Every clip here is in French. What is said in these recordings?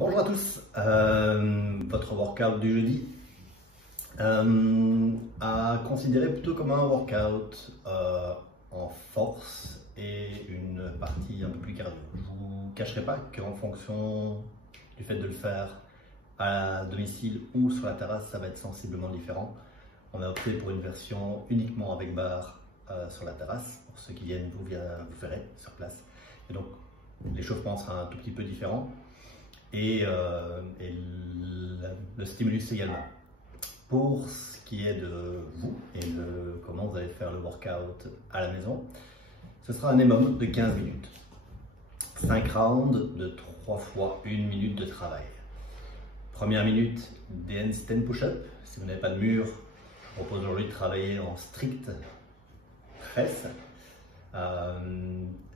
Bonjour à tous, votre workout du jeudi à considérer plutôt comme un workout en force et une partie un peu plus cardio. Je ne vous cacherai pas qu'en fonction du fait de le faire à domicile ou sur la terrasse, ça va être sensiblement différent. On a opté pour une version uniquement avec barre sur la terrasse. Pour ceux qui viennent, vous verrez sur place. Et donc l'échauffement sera un tout petit peu différent. Et le stimulus également. Pour ce qui est de vous et de comment vous allez faire le workout à la maison, ce sera un minimum de 15 minutes. 5 rounds de 3 fois 1 minute de travail. Première minute, des handstand push-up. Si vous n'avez pas de mur, je vous propose aujourd'hui de travailler en strict presse.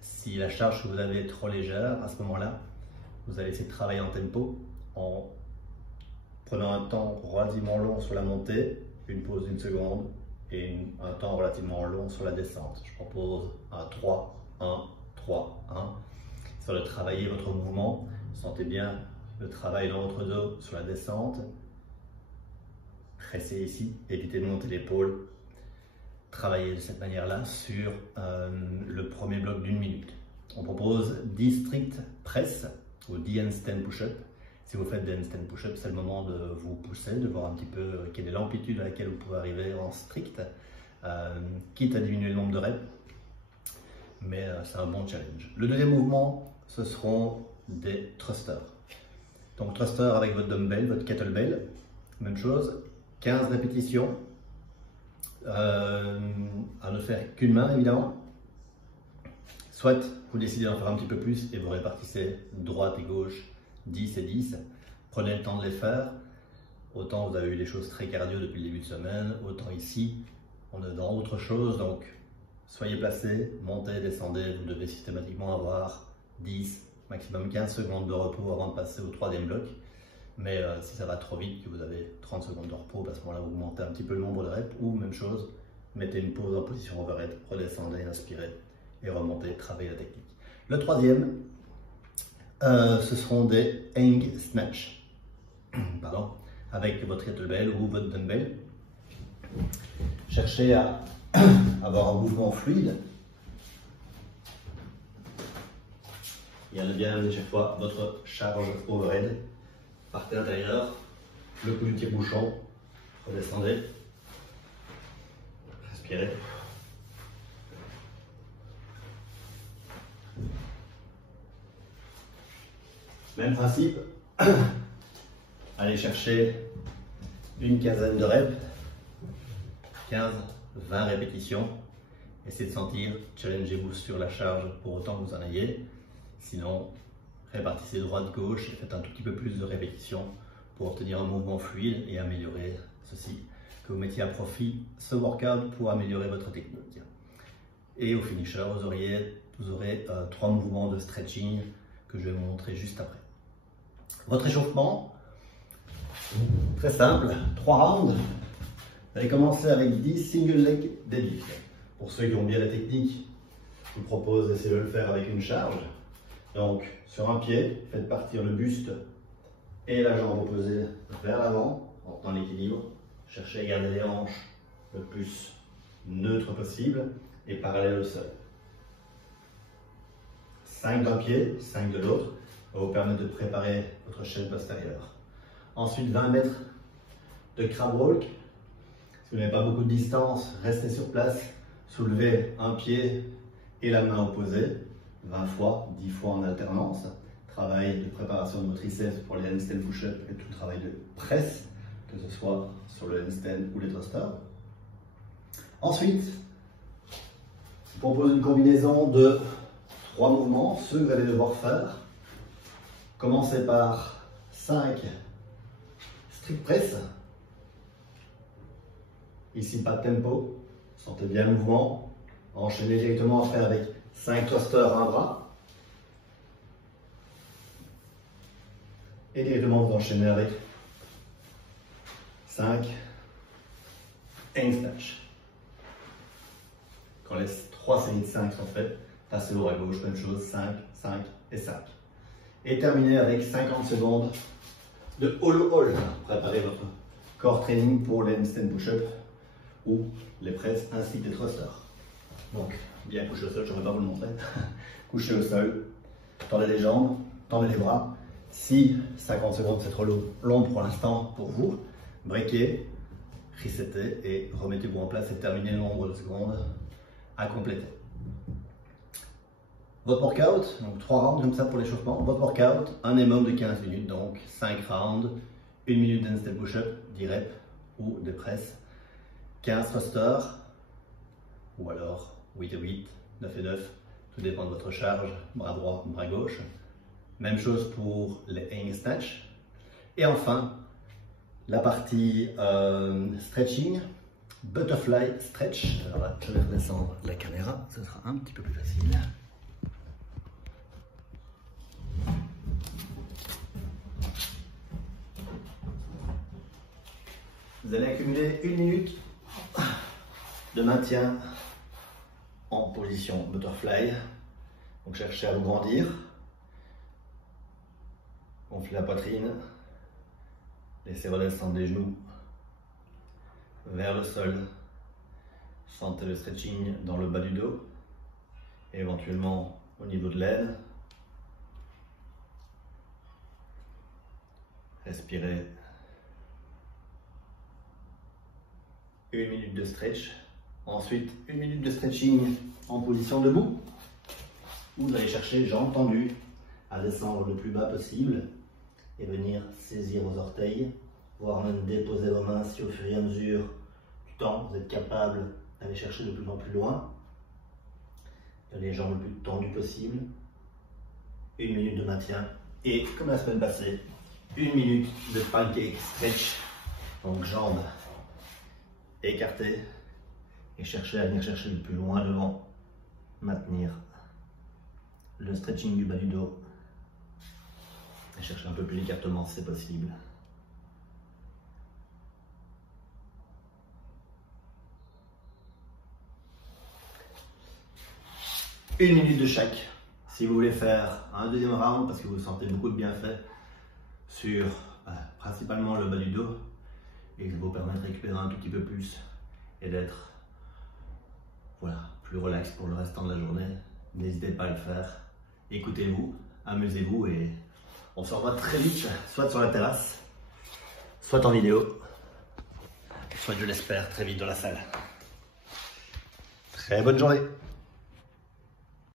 Si la charge que vous avez est trop légère, à ce moment-là, vous allez essayer de travailler en tempo en prenant un temps relativement long sur la montée, une pause d'une seconde et un temps relativement long sur la descente. Je propose un 3, 1, 3, 1. Histoire de travailler votre mouvement. Sentez bien le travail dans votre dos sur la descente. Pressez ici, évitez de monter l'épaule. Travaillez de cette manière-là sur le premier bloc d'1 minute. On propose 10 strict press ou 10 handstand push-up. Si vous faites des handstand push-up, c'est le moment de vous pousser, de voir un petit peu quelle est l'amplitude à laquelle vous pouvez arriver en strict, quitte à diminuer le nombre de reps, mais c'est un bon challenge. Le deuxième mouvement, ce seront des thrusters. Donc thruster avec votre dumbbell, votre kettlebell, même chose, 15 répétitions, à ne faire qu'une main évidemment. Soit vous décidez d'en faire un petit peu plus et vous répartissez droite et gauche 10 et 10. Prenez le temps de les faire. Autant vous avez eu des choses très cardio depuis le début de semaine, autant ici on est dans autre chose. Donc soyez placés, montez, descendez. Vous devez systématiquement avoir 10, maximum 15 secondes de repos avant de passer au troisième bloc. Mais si ça va trop vite, que vous avez 30 secondes de repos, à ce moment-là vous montez un petit peu le nombre de reps ou même chose, mettez une pause en position overhead, redescendez, inspirez et remontez, travaillez la technique. Le troisième, ce seront des hang snatch, pardon, avec votre kettlebell ou votre dumbbell. Cherchez à avoir un mouvement fluide et à bien amener chaque fois votre charge overhead. Partez à l'intérieur, le coup du tire-bouchon, redescendez, respirez. Même principe, allez chercher une quinzaine de reps, 15-20 répétitions. Essayez de sentir, challengez-vous sur la charge pour autant que vous en ayez. Sinon, répartissez droite-gauche et faites un tout petit peu plus de répétitions pour obtenir un mouvement fluide et améliorer ceci. Que vous mettiez à profit ce workout pour améliorer votre technique. Et au finisher, vous aurez 3 mouvements de stretching que je vais vous montrer juste après. Votre échauffement, très simple, 3 rounds. Vous allez commencer avec 10 single leg deadlift. Pour ceux qui ont bien la technique, je vous propose d'essayer de le faire avec une charge. Donc sur un pied, faites partir le buste et la jambe opposée vers l'avant, en tenant l'équilibre. Cherchez à garder les hanches le plus neutre possible et parallèle au sol. 5 d'un pied, 5 de l'autre, va vous permettre de préparer votre chaîne postérieure. Ensuite, 20 mètres de crab walk. Si vous n'avez pas beaucoup de distance, restez sur place, soulevez un pied et la main opposée, 20 fois, 10 fois en alternance. Travail de préparation de vos triceps pour les handstand push-up et tout le travail de presse, que ce soit sur le handstand ou les thrusters. Ensuite, je vous propose une combinaison de 3 mouvements, ceux que vous allez devoir faire. Commencez par 5 strict press. Ici, pas de tempo. Sentez bien le mouvement. Enchaînez directement après avec 5 thrusters à un bras. Et directement, vous enchaînez avec 5 hang snatch. Quand les 3 séries de 5 sont faites, passez au à gauche, même chose, 5, 5 et 5. Et terminez avec 50 secondes de hollow hold. Préparez votre core training pour les handstand push-up ou les presses ainsi que les thrusters. Donc, bien couché au sol, je ne vais pas vous le montrer. Couché au sol, tendez les jambes, tendez les bras. Si 50 secondes c'est trop long pour l'instant pour vous, breakez, resettez et remettez-vous en place et terminez le nombre de secondes à compléter. Votre workout, donc 3 rounds comme ça pour l'échauffement. Votre workout, un minimum de 15 minutes, donc 5 rounds, 1 minute d'handstand push-up, 10 reps ou des presses, 15 thrusters ou alors 8 et 8, 9 et 9, tout dépend de votre charge, bras droit, bras gauche. Même chose pour les hang snatch. Et enfin, la partie stretching, butterfly stretch. Alors là, je vais redescendre la caméra, ce sera un petit peu plus facile. Vous allez accumuler 1 minute de maintien en position butterfly. Donc cherchez à vous grandir. Gonflez la poitrine. Laissez redescendre les genoux vers le sol. Sentez le stretching dans le bas du dos et éventuellement au niveau de l'aine. Respirez. 1 minute de stretch. Ensuite, 1 minute de stretching en position debout. Vous allez chercher, jambes tendues, à descendre le plus bas possible et venir saisir vos orteils, voire même déposer vos mains si au fur et à mesure du temps vous êtes capable d'aller chercher de plus en plus loin. Les jambes le plus tendues possible. 1 minute de maintien et, comme la semaine passée, 1 minute de pancake stretch. Donc jambes écartées et cherchez à venir chercher le plus loin devant. Maintenir le stretching du bas du dos et chercher un peu plus d'écartement si c'est possible. Une minute de chaque. Si vous voulez faire un deuxième round parce que vous sentez beaucoup de bienfaits sur principalement le bas du dos et que ça vous permet de récupérer un tout petit peu plus et d'être plus relax pour le restant de la journée, n'hésitez pas à le faire. Écoutez-vous, amusez-vous et on se revoit très vite, soit sur la terrasse, soit en vidéo, soit je l'espère très vite dans la salle. Très bonne journée.